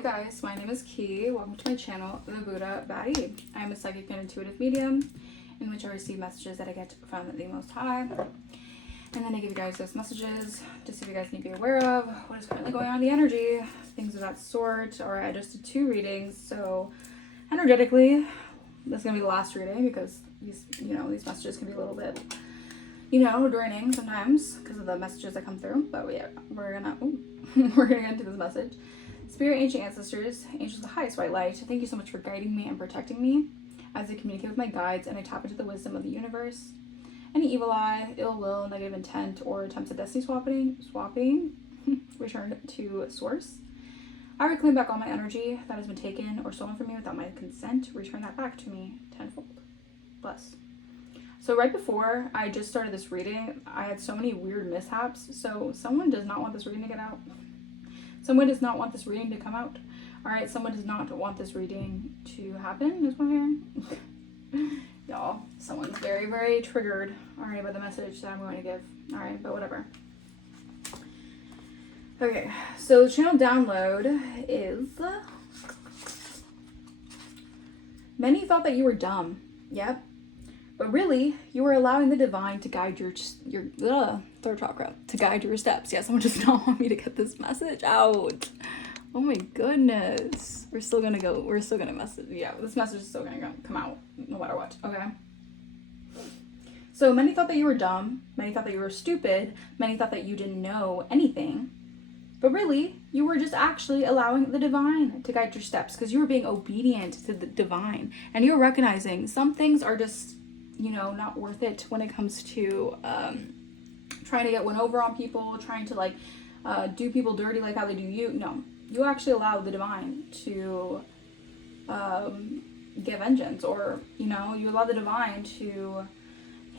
Hey guys, my name is Ki. Welcome to my channel, The Buddha Baddie. I am a psychic and intuitive medium in which I receive messages that I get from the Most High. And then I give you guys those messages just so you guys need to be aware of what is currently going on in the energy, things of that sort. Alright, I just did 2 readings, so energetically, this is going to be the last reading because these messages can be a little bit, draining sometimes because of the messages that come through. But yeah, we're gonna get into this message. Spirit, ancient ancestors, angels of the highest white light, thank you so much for guiding me and protecting me as I communicate with my guides and I tap into the wisdom of the universe. Any evil eye, ill will, negative intent, or attempts at destiny swapping, return to source. I reclaim back all my energy that has been taken or stolen from me without my consent. Return that back to me tenfold. Bless. So right before I just started this reading, I had so many weird mishaps. So someone does not want this reading to get out. Someone does not want this reading to come out. Alright, someone does not want this reading to happen, is what I'm hearing. Y'all, someone's very, very triggered, alright, by the message that I'm going to give. Alright, but whatever. Okay, so the channel download is... Many thought that you were dumb. Yep. But really, you were allowing the divine to guide your third chakra, to guide your steps. Yeah, someone does not want me to get this message out. Oh my goodness. We're still gonna message. Yeah, this message is still gonna come out no matter what, okay? So many thought that you were dumb. Many thought that you were stupid. Many thought that you didn't know anything. But really, you were just actually allowing the divine to guide your steps because you were being obedient to the divine. And you were recognizing some things are just, not worth it when it comes to trying to get one over on people, trying to do people dirty like how they do you. No, you actually allow the divine to get vengeance, or you allow the divine to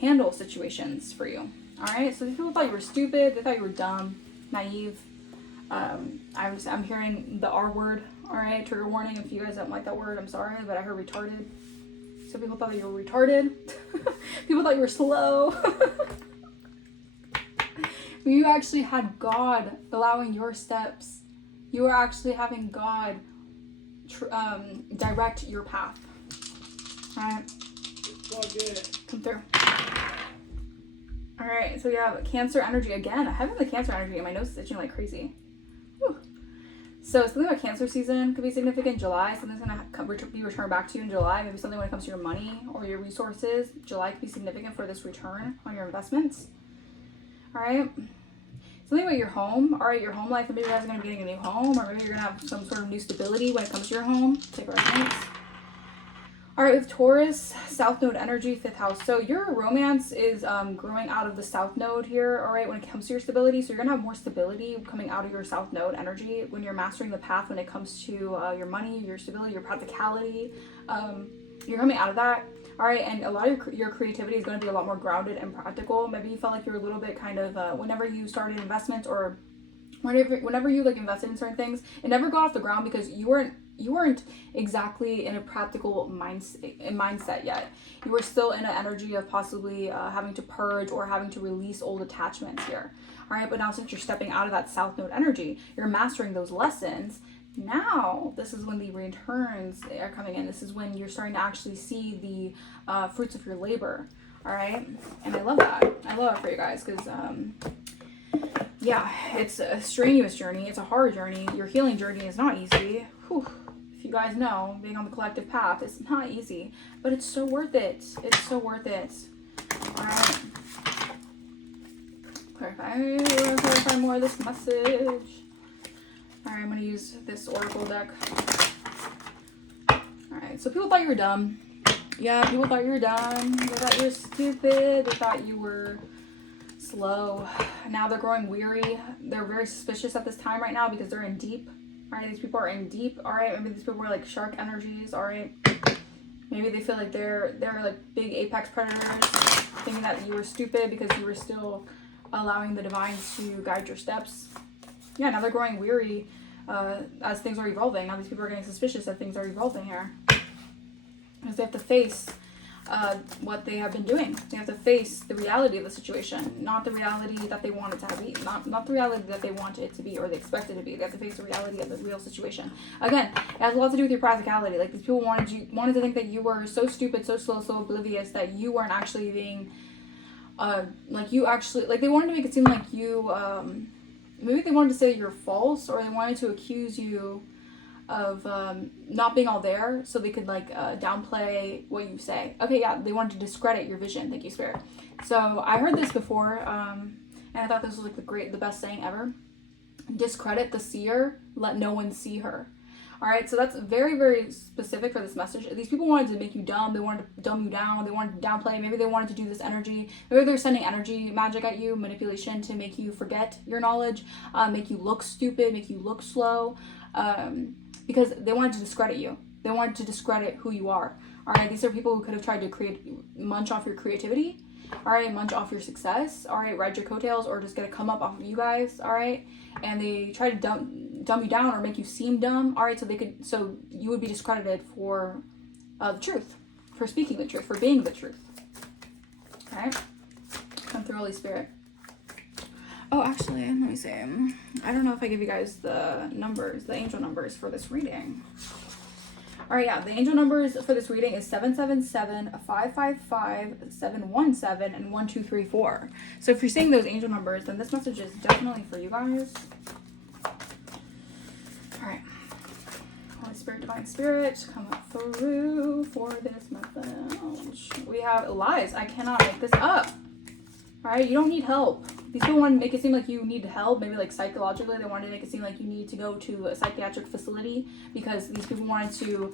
handle situations for you. All right, so these people thought you were stupid, they thought you were dumb, naive. I'm hearing the R word. All right, trigger warning if you guys don't like that word. I'm sorry, but I heard retarded. So people thought that you were retarded. People thought you were slow. You actually had God allowing your steps. You were actually having God direct your path. Alright. Come through. Alright, so you have Cancer energy again. I'm having the Cancer energy and my nose is itching like crazy. Whew. So something about Cancer season could be significant. July, something's going to be returned back to you in July. Maybe something when it comes to your money or your resources. July could be significant for this return on your investments. Alright. Something about your home. Alright, your home life. Maybe you guys are going to be getting a new home, or maybe you're going to have some sort of new stability when it comes to your home. Take a reference. Alright, with Taurus, South Node energy, 5th house. So your romance is growing out of the South Node here, alright, when it comes to your stability. So you're going to have more stability coming out of your South Node energy when you're mastering the path when it comes to your money, your stability, your practicality. You're coming out of that. Alright, and a lot of your creativity is going to be a lot more grounded and practical. Maybe you felt like you were a little bit kind of, whenever you started investments or whenever you invested in certain things, it never got off the ground because you weren't exactly in a practical mindset yet. You were still in an energy of possibly having to purge or having to release old attachments here. All right, but now since you're stepping out of that South Node energy, you're mastering those lessons. Now, this is when the returns are coming in. This is when you're starting to actually see the fruits of your labor. All right, and I love that. I love it for you guys because yeah, it's a strenuous journey. It's a hard journey. Your healing journey is not easy. Whew. If you guys know, being on the collective path, it's not easy, but it's so worth it. It's so worth it. All right. Clarify more of this message. All right, I'm going to use this oracle deck. All right, so people thought you were dumb. Yeah, people thought you were dumb. They thought you were stupid. They thought you were slow. Now they're growing weary. They're very suspicious at this time right now because they're in deep. All right, these people are in deep. All right, maybe these people are like shark energies. All right, maybe they feel like they're like big apex predators, thinking that you were stupid because you were still allowing the divine to guide your steps. Yeah, now they're growing weary as things are evolving. Now these people are getting suspicious that things are evolving here because they have to face what they have been doing. They have to face the reality of the situation, not the reality that they want it to be, not the reality that they want it to be or they expect it to be. They have to face the reality of the real situation. Again, it has a lot to do with your practicality. Like, these people wanted to think that you were so stupid, so slow, so oblivious that you weren't actually being, they wanted to make it seem like you, maybe they wanted to say you're false, or they wanted to accuse you of not being all there so they could downplay what you say. Okay, yeah, they wanted to discredit your vision. Thank you, Spirit. So I heard this before, and I thought this was the best saying ever. Discredit the seer, let no one see her. All right, so that's very, very specific for this message. These people wanted to make you dumb. They wanted to dumb you down. They wanted to downplay. Maybe they wanted to do this energy. Maybe they're sending energy magic at you, manipulation, to make you forget your knowledge, make you look stupid, make you look slow, because they wanted to discredit you. They wanted to discredit who you are. All right, these are people who could have tried to munch off your creativity. All right, munch off your success. All right, ride your coattails, or just get a come up off of you guys. All right, and they try to dumb you down or make you seem dumb. All right, so you would be discredited for the truth, for speaking the truth, for being the truth. All right, come through, Holy Spirit. Oh, actually, let me see. I don't know if I give you guys the numbers, the angel numbers for this reading. All right, yeah, the angel numbers for this reading is 777, 555, 717, and 1234. So if you're seeing those angel numbers, then this message is definitely for you guys. All right. Holy Spirit, Divine Spirit, come up through for this message. We have lies. I cannot make this up. All right, you don't need help. These people want to make it seem like you need help, maybe psychologically. They wanted to make it seem like you need to go to a psychiatric facility because these people wanted to,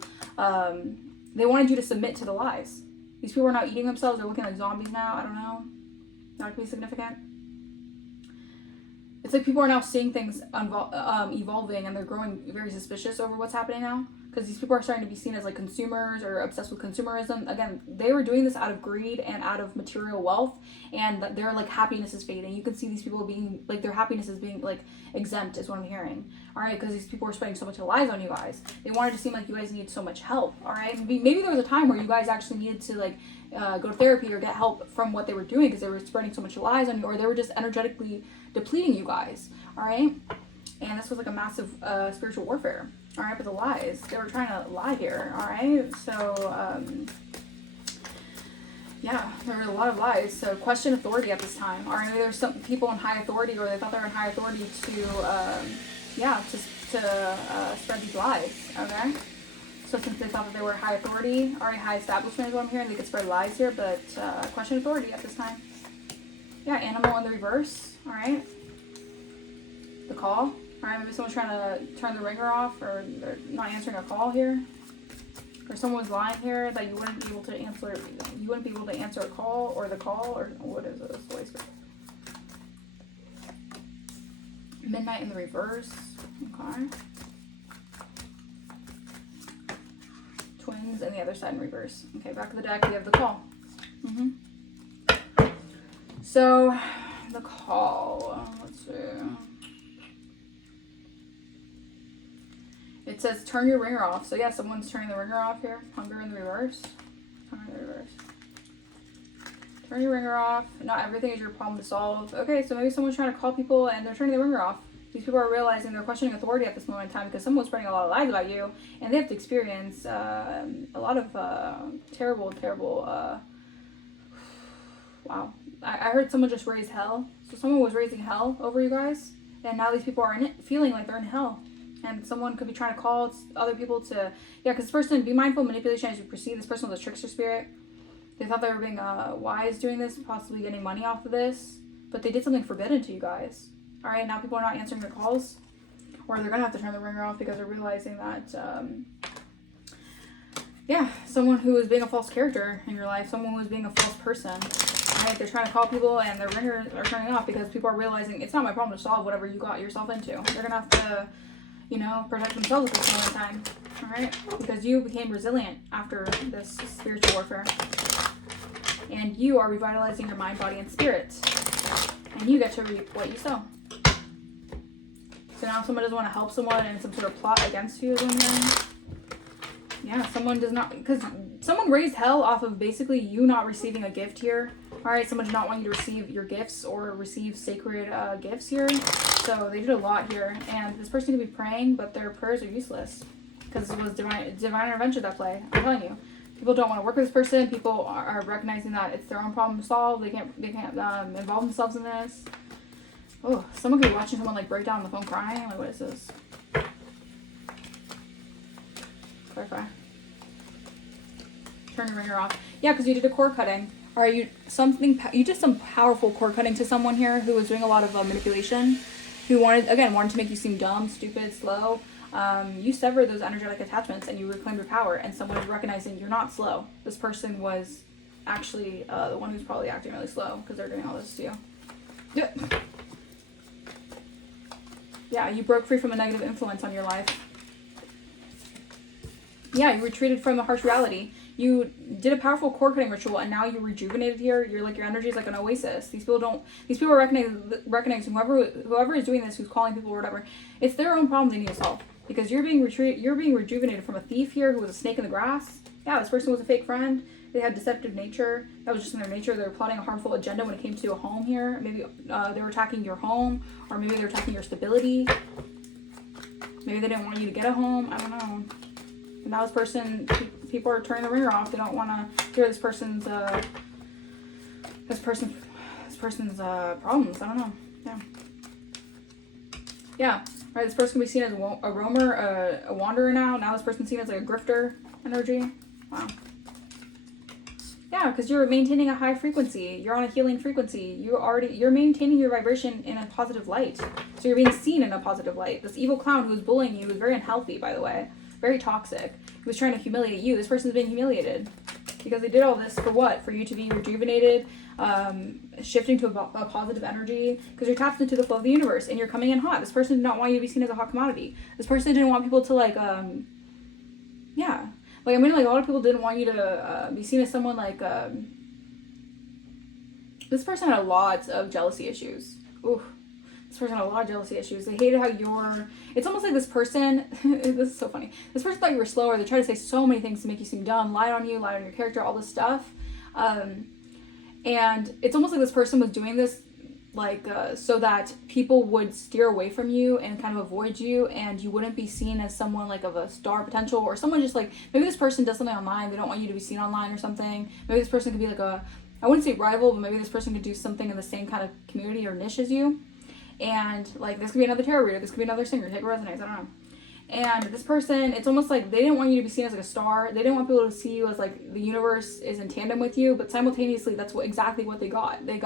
they wanted you to submit to the lies. These people are now eating themselves. They're looking like zombies now. I don't know. That could be significant. It's like people are now seeing things evolving, and they're growing very suspicious over what's happening now. Because these people are starting to be seen as consumers or obsessed with consumerism. Again, they were doing this out of greed and out of material wealth, and their happiness is fading. You can see these people being their happiness is being exempt, is what I'm hearing. All right, because these people were spreading so much lies on you guys. They wanted to seem like you guys needed so much help. All right, maybe there was a time where you guys actually needed to go to therapy or get help from what they were doing because they were spreading so much lies on you, or they were just energetically depleting you guys. All right, and this was a massive spiritual warfare. All right, but the lies, they were trying to lie here. All right, so yeah, there were a lot of lies. So question authority at this time. All right, maybe there's some people in high authority, or they thought they were in high authority to spread these lies. Okay, so since they thought that they were high authority, all right, high establishment is what I'm hearing. They could spread lies here, but question authority at this time. Yeah, animal in the reverse. All right, the call. All right, maybe someone's trying to turn the ringer off, or they're not answering a call here, or someone's lying here that you wouldn't be able to answer. You wouldn't be able to answer a call, or the call, or what is this? Midnight in the reverse. Okay. Twins and the other side in reverse. Okay, back of the deck we have the call. So the call. Let's see. It says turn your ringer off. So yeah, someone's turning the ringer off here. Hunger in the reverse. Hunger in the reverse. Turn your ringer off. Not everything is your problem to solve. Okay, so maybe someone's trying to call people and they're turning the ringer off. These people are realizing they're questioning authority at this moment in time because someone's spreading a lot of lies about you, and they have to experience a lot of terrible, wow. I heard someone just raise hell. So someone was raising hell over you guys, and now these people are in it, feeling like they're in hell. And someone could be trying to call other people to, because this person, be mindful of manipulation as you perceive. This person was a trickster spirit. They thought they were being wise doing this, possibly getting money off of this, but they did something forbidden to you guys. All right, now people are not answering their calls, or they're going to have to turn the ringer off because they're realizing that, someone who is being a false character in your life, someone who is being a false person. All right, they're trying to call people and their ringers are turning off because people are realizing it's not my problem to solve whatever you got yourself into. They're going to have to, protect themselves at this moment in time. All right, because you became resilient after this spiritual warfare. And you are revitalizing your mind, body, and spirit. And you get to reap what you sow. So now someone doesn't want to help someone in some sort of plot against you is what I'm hearing. Yeah, someone does not, because someone raised hell off of basically you not receiving a gift here. All right, someone did not want you to receive your gifts or receive sacred gifts here. So they did a lot here, and this person could be praying, but their prayers are useless because it was divine intervention at play. I'm telling you, people don't want to work with this person. People are recognizing that it's their own problem to solve. They can't involve themselves in this. Oh, someone could be watching someone like break down on the phone crying. Like, what is this? Clarify. Turn your ringer off. Yeah, because you did a cord cutting. All right, you did some powerful cord cutting to someone here who was doing a lot of manipulation, who wanted to make you seem dumb, stupid, slow. You severed those energetic attachments and you reclaimed your power, and someone is recognizing you're not slow. This person was actually the one who's probably acting really slow because they're doing all this to you. Yeah, you broke free from a negative influence on your life. Yeah, you retreated from the harsh reality. You did a powerful cord cutting ritual, and now you're rejuvenated here. You're like, your energy is like an oasis. These people are recognizing whoever is doing this, who's calling people or whatever, it's their own problem they need to solve. Because you're being rejuvenated from a thief here who was a snake in the grass. Yeah, this person was a fake friend. They had deceptive nature. That was just in their nature. They were plotting a harmful agenda when it came to a home here. Maybe they were attacking your home, or maybe they were attacking your stability. Maybe they didn't want you to get a home. I don't know. And now this person, people are turning the ringer off. They don't want to hear this person's problems. I don't know. Yeah. Yeah. Right. This person can be seen as a roamer, a wanderer now. Now this person's seen as like a grifter energy. Wow. Yeah, because you're maintaining a high frequency. You're on a healing frequency. You're maintaining your vibration in a positive light. So you're being seen in a positive light. This evil clown who was bullying you was very unhealthy, by the way. Very toxic. He was trying to humiliate you. This person's being humiliated. Because they did all this for what? For you to be rejuvenated, shifting to a positive energy. Because you're tapped into the flow of the universe and you're coming in hot. This person did not want you to be seen as a hot commodity. This person didn't want people to like, yeah. Like, I mean, like, a lot of people didn't want you to be seen as someone like, this person had a lot of jealousy issues. Ooh. This person had a lot of jealousy issues. They hated how it's almost like this person, this is so funny. This person thought you were slower. They tried to say so many things to make you seem dumb, lied on you, lied on your character, all this stuff. And it's almost like this person was doing this, like, so that people would steer away from you and kind of avoid you, and you wouldn't be seen as someone like of a star potential, or someone just like, maybe this person does something online. They don't want you to be seen online or something. Maybe this person could be like I wouldn't say rival, but maybe this person could do something in the same kind of community or niche as you. And like, this could be another tarot reader, this could be another singer, take what resonates, I don't know. And this person, it's almost like they didn't want you to be seen as like a star. They didn't want people to see you as like the universe is in tandem with you, but simultaneously that's exactly what they got. They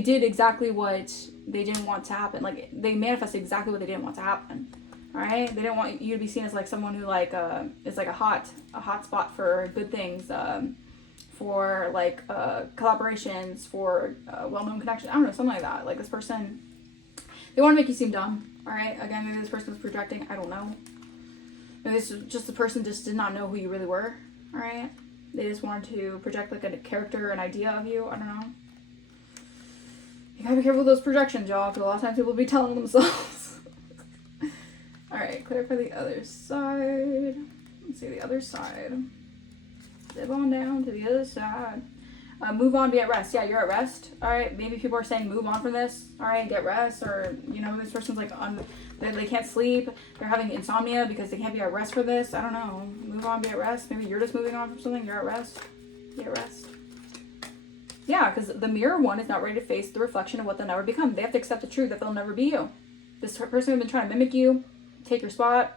did exactly what they didn't want to happen. Like, they manifested exactly what they didn't want to happen. All right? They didn't want you to be seen as like someone who like is like a hot spot for good things, for like collaborations, for well-known connections. I don't know, something like that. Like, this person, they want to make you seem dumb, all right? Again, maybe this person was projecting, I don't know. Maybe this is just the person just did not know who you really were, all right? They just wanted to project like a character, an idea of you, I don't know. You gotta be careful with those projections, y'all, because a lot of times people will be telling themselves. All right, clear for the other side. Let's see the other side. Zip on down to the other side. Move on, be at rest. Yeah, you're at rest. All right, maybe people are saying move on from this. All right, get rest. Or, you know, this person's like they can't sleep. They're having insomnia because they can't be at rest for this. I don't know. Move on, be at rest. Maybe you're just moving on from something. You're at rest. Be at rest. Yeah, because the mirror one is not ready to face the reflection of what they'll never become. They have to accept the truth that they'll never be you. This person has been trying to mimic you, take your spot.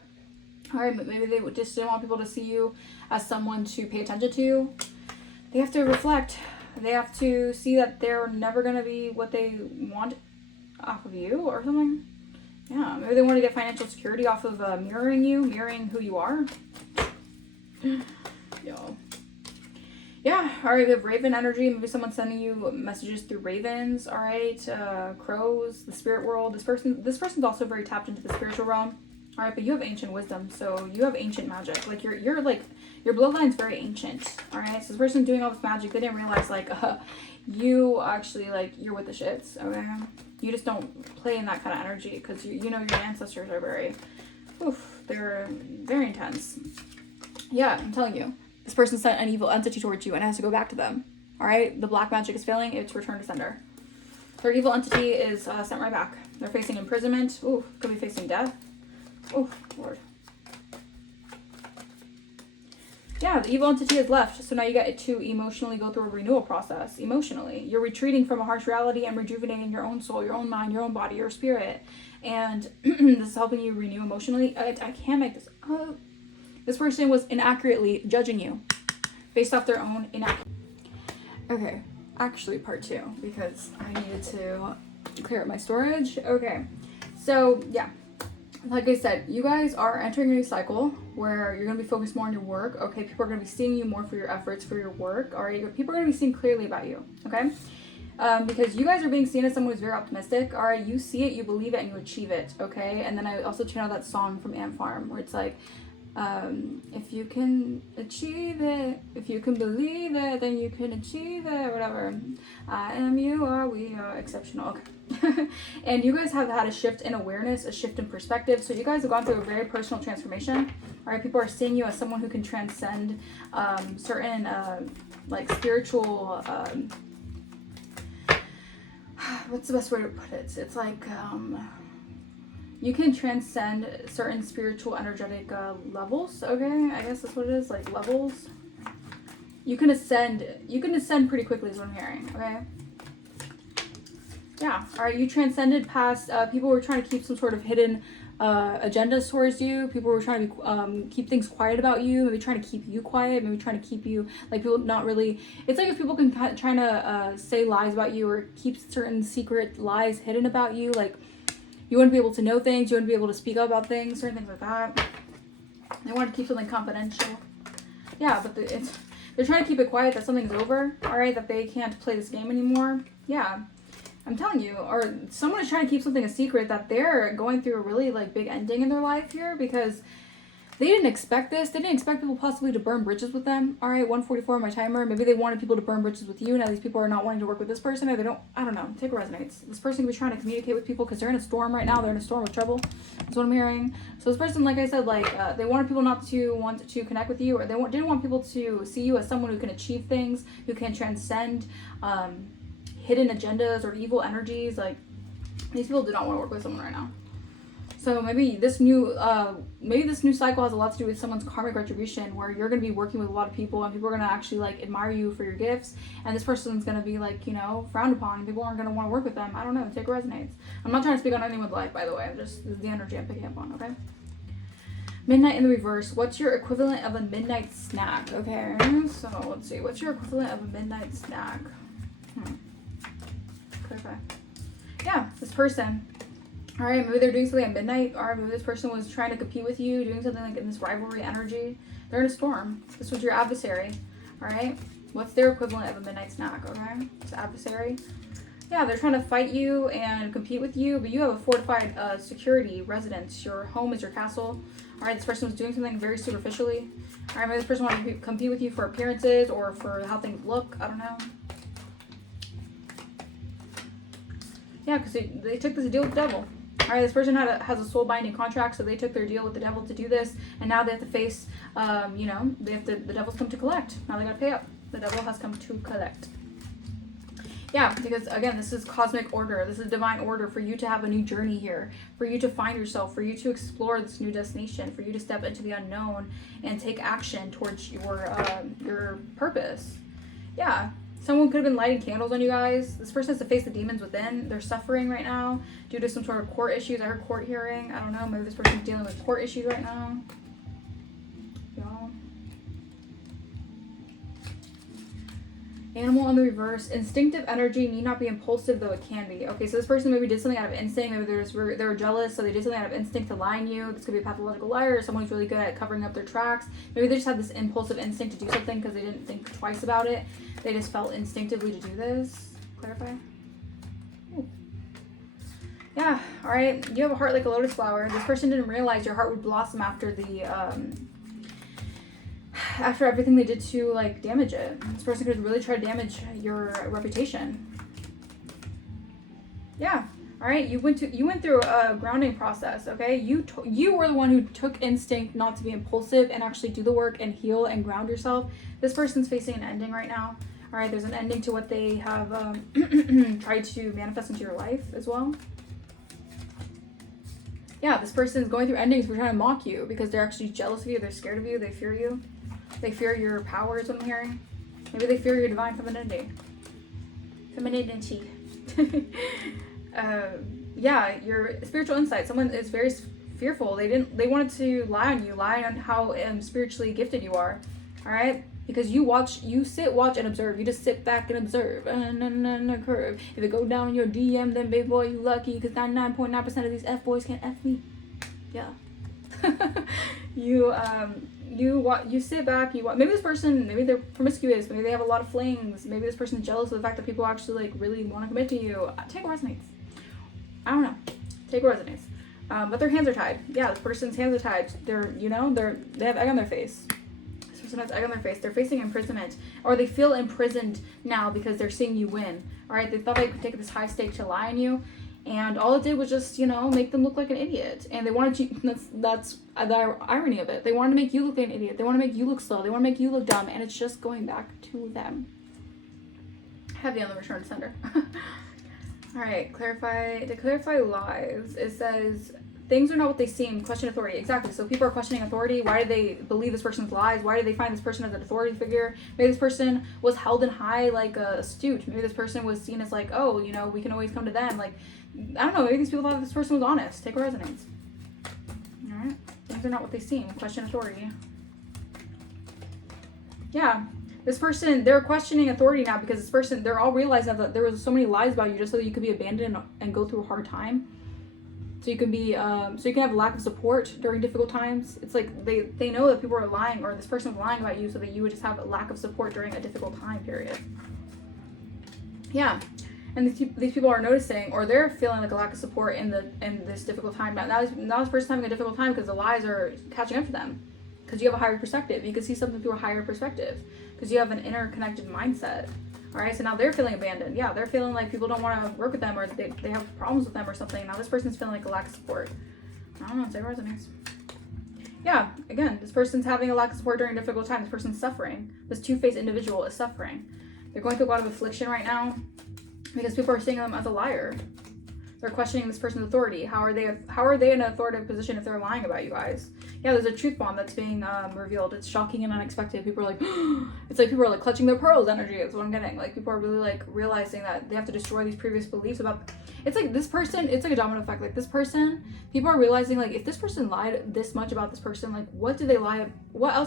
All right, but maybe they just didn't want people to see you as someone to pay attention to. They have to reflect. They have to see that they're never going to be what they want off of you or something. Yeah, maybe they want to get financial security off of mirroring you, mirroring who you are. Yo. Yeah, all right, we have raven energy. Maybe someone's sending you messages through ravens, all right? Crows, the spirit world. This person's also very tapped into the spiritual realm. All right, but you have ancient wisdom, so you have ancient magic. Like, you're like, your bloodline's very ancient, all right? So this person doing all this magic, they didn't realize, like, you actually, like, you're with the shits, okay? You just don't play in that kind of energy, because you know your ancestors are very, they're very intense. Yeah, I'm telling you. This person sent an evil entity towards you and it has to go back to them. All right, the black magic is failing. It's returned to sender. Their evil entity is sent right back. They're facing imprisonment. Ooh, could be facing death. Oh, Lord. Yeah, the evil entity has left. So now you get to emotionally go through a renewal process. Emotionally. You're retreating from a harsh reality and rejuvenating your own soul, your own mind, your own body, your spirit. And this is helping you renew emotionally. I can't make this up. This person was inaccurately judging you based off their own Okay, actually part 2, because I needed to clear up my storage. Okay, so yeah, like I said, you guys are entering a new cycle where you're going to be focused more on your work. Okay, people are going to be seeing you more for your efforts, for your work. All right, people are going to be seeing clearly about you. Okay, because you guys are being seen as someone who's very optimistic. All right, you see it, you believe it, and you achieve it. Okay, and then I also channel that song from Ant Farm where it's like, if you can achieve it, if you can believe it, then you can achieve it, whatever. I am, you are, we are exceptional. Okay. And you guys have had a shift in awareness, a shift in perspective. So you guys have gone through a very personal transformation. All right, people are seeing you as someone who can transcend certain like spiritual what's the best way to put it? It's like you can transcend certain spiritual energetic levels. Okay, I guess that's what it is, like levels. You can ascend pretty quickly is what I'm hearing. Okay, yeah, all right, you transcended past people were trying to keep some sort of hidden agendas towards you. People were trying to keep things quiet about you, maybe trying to keep you quiet, maybe trying to keep you, like, people not really, it's like if people can trying to say lies about you or keep certain secret lies hidden about you, like you wouldn't be able to know things, you wouldn't be able to speak up about things, certain things like that. They want to keep something confidential. Yeah, but they're trying to keep it quiet that something's over, all right, that they can't play this game anymore. Yeah, I'm telling you, or someone is trying to keep something a secret that they're going through a really like big ending in their life here, because they didn't expect this. They didn't expect people possibly to burn bridges with them. All right, 144 on my timer. Maybe they wanted people to burn bridges with you. Now these people are not wanting to work with this person, or they don't, I don't know. Take what resonates. This person could be trying to communicate with people because they're in a storm right now. They're in a storm with trouble. That's what I'm hearing. So this person, like I said, like they wanted people not to want to connect with you, or they didn't want people to see you as someone who can achieve things, who can transcend hidden agendas or evil energies. Like, these people do not want to work with someone right now. So maybe this new cycle has a lot to do with someone's karmic retribution, where you're going to be working with a lot of people and people are going to actually like admire you for your gifts, and this person's going to be like, you know, frowned upon, and people aren't going to want to work with them. I don't know, take what resonates. I'm not trying to speak on anyone's life, by the way. I'm just, this is the energy I'm picking up on. Okay, midnight in the reverse. What's your equivalent of a midnight snack? Okay, so let's see, what's your equivalent of a midnight snack? Clarify. Yeah, this person, all right, maybe they're doing something at midnight, or maybe this person was trying to compete with you, doing something like in this rivalry energy. They're in a storm. This was your adversary, all right? What's their equivalent of a midnight snack, okay? It's adversary. Yeah, they're trying to fight you and compete with you, but you have a fortified security residence. Your home is your castle. All right, this person was doing something very superficially. All right, maybe this person wanted to compete with you for appearances or for how things look. I don't know. Yeah, because they took this deal with the devil. All right, this person has a soul binding contract, so they took their deal with the devil to do this, and now they have to face, you know, the devil's come to collect. Now they got to pay up. The devil has come to collect. Yeah, because again, this is cosmic order. This is divine order for you to have a new journey here, for you to find yourself, for you to explore this new destination, for you to step into the unknown and take action towards your purpose. Yeah. Someone could have been lighting candles on you guys. This person has to face the demons within. They're suffering right now due to some sort of court issues. I heard court hearing. I don't know. Maybe this person's dealing with court issues right now. Y'all. Animal in the reverse. Instinctive energy need not be impulsive, though it can be. Okay, so this person maybe did something out of instinct. Maybe they were jealous, so they did something out of instinct to lie on you. This could be a pathological liar, or someone who's really good at covering up their tracks. Maybe they just had this impulsive instinct to do something because they didn't think twice about it. They just felt instinctively to do this. Clarify. Ooh. Yeah, all right. You have a heart like a lotus flower. This person didn't realize your heart would blossom after the after everything they did to like damage it. This person could really try to damage your reputation. Yeah. All right, you went through a grounding process, okay? You were the one who took instinct not to be impulsive and actually do the work and heal and ground yourself. This person's facing an ending right now. All right, there's an ending to what they have tried to manifest into your life as well. Yeah, this person's going through endings for trying to mock you because they're actually jealous of you, they're scared of you, they fear you. They fear your power is what I'm hearing. Maybe they fear your divine femininity. Femininity. Yeah, your spiritual insight. Someone is very fearful. They wanted to lie on how spiritually gifted you are. All right, because you sit, watch, and observe. You just sit back and observe. Curve. If it go down in your DM, then baby boy, you lucky, because 99.9% of these F boys can't F me. Yeah. You sit back, you watch. Maybe this person, maybe they're promiscuous, maybe they have a lot of flings, maybe this person is jealous of the fact that people actually like really want to commit to you. Take what resonates. I don't know. Take what resonates. But their hands are tied. Yeah, this person's hands are tied. They have egg on their face. This person has egg on their face. They're facing imprisonment, or they feel imprisoned now because they're seeing you win. All right, they thought they could take this high stake to lie on you, and all it did was just, make them look like an idiot. And they wanted you, that's the irony of it. They wanted to make you look like an idiot. They want to make you look slow. They want to make you look dumb. And it's just going back to them. Heavy on the return to sender. All right, to clarify lies, it says, things are not what they seem. Question authority. Exactly. So people are questioning authority. Why do they believe this person's lies? Why do they find this person as an authority figure? Maybe this person was held in high, like, astute. Maybe this person was seen as like, oh, we can always come to them. Like, I don't know, maybe these people thought this person was honest. Take what resonates. Alright. Things are not what they seem. Question authority. Yeah. This person, they're questioning authority now because this person, they're all realizing that there was so many lies about you just so that you could be abandoned and go through a hard time. So you can be, so you can have lack of support during difficult times. It's like they know that people are lying, or this person was lying about you so that you would just have a lack of support during a difficult time period. Yeah. And these people are noticing, or they're feeling like a lack of support in this difficult time. Now this person's having a difficult time because the lies are catching up to them. Because you have a higher perspective. You can see something through a higher perspective. Because you have an interconnected mindset. Alright, so now they're feeling abandoned. Yeah, they're feeling like people don't want to work with them, or they have problems with them or something. Now this person's feeling like a lack of support. I don't know, say resonates. Yeah, again, this person's having a lack of support during a difficult time. This person's suffering. This two-faced individual is suffering. They're going through a lot of affliction right now. Because people are seeing them as a liar. They're questioning this person's authority. How are they in an authoritative position if they're lying about you guys? Yeah, there's a truth bomb that's being revealed. It's shocking and unexpected. People are like, it's like people are like clutching their pearls energy is what I'm getting. Like people are really like realizing that they have to destroy these previous beliefs about, it's like this person, it's like a domino effect. Like this person, people are realizing like if this person lied this much about this person, like what else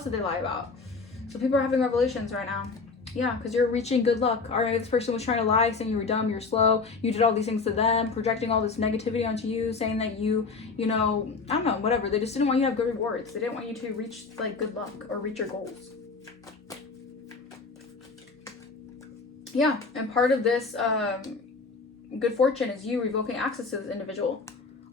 did they lie about? So people are having revelations right now. Yeah, because you're reaching good luck. All right, this person was trying to lie, saying you were dumb, you're slow, you did all these things to them, projecting all this negativity onto you, saying that you know, I don't know, whatever. They just didn't want you to have good rewards. They didn't want you to reach, like, good luck or reach your goals. Yeah, and part of this good fortune is you revoking access to this individual.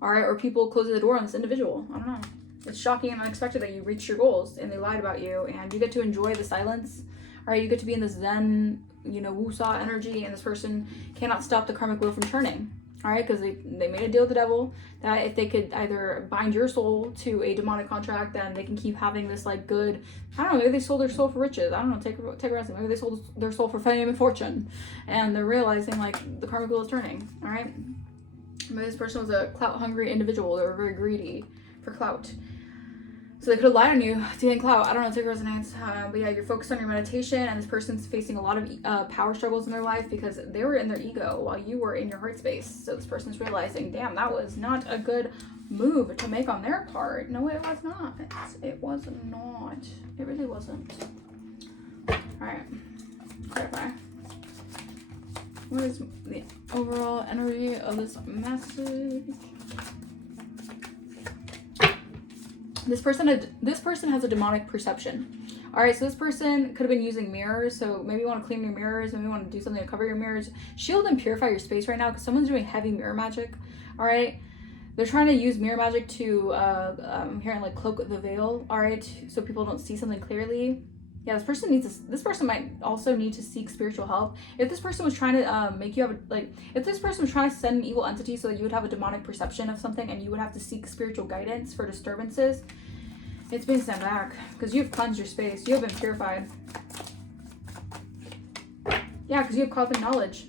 All right, or people closing the door on this individual. I don't know. It's shocking and unexpected that you reached your goals and they lied about you, and you get to enjoy the silence. All right, you get to be in this Zen, Wusa energy, and this person cannot stop the karmic wheel from turning. All right, because they made a deal with the devil that if they could either bind your soul to a demonic contract, then they can keep having this like good, I don't know, maybe they sold their soul for riches. I don't know, take a rest. Maybe they sold their soul for fame and fortune, and they're realizing like the karmic wheel is turning. All right, maybe this person was a clout-hungry individual. They were very greedy for clout. So they could have lied on you to gain clout. I don't know, take resonance. But yeah, you're focused on your meditation, and this person's facing a lot of power struggles in their life because they were in their ego while you were in your heart space. So this person's realizing, damn, that was not a good move to make on their part. No, it was not. It was not. It really wasn't. All right. Clarify. What is the overall energy of this message? This person has a demonic perception. All right, so this person could have been using mirrors. So maybe you want to clean your mirrors. Maybe you want to do something to cover your mirrors. Shield and purify your space right now because someone's doing heavy mirror magic. All right, they're trying to use mirror magic to, I'm hearing like cloak the veil. All right, so people don't see something clearly. Yeah, this person might also need to seek spiritual help. If this person was trying to make you have if this person was trying to send an evil entity so that you would have a demonic perception of something and you would have to seek spiritual guidance for disturbances, it's been sent back because you've cleansed your space. You have been purified. Yeah, because you have cosmic knowledge.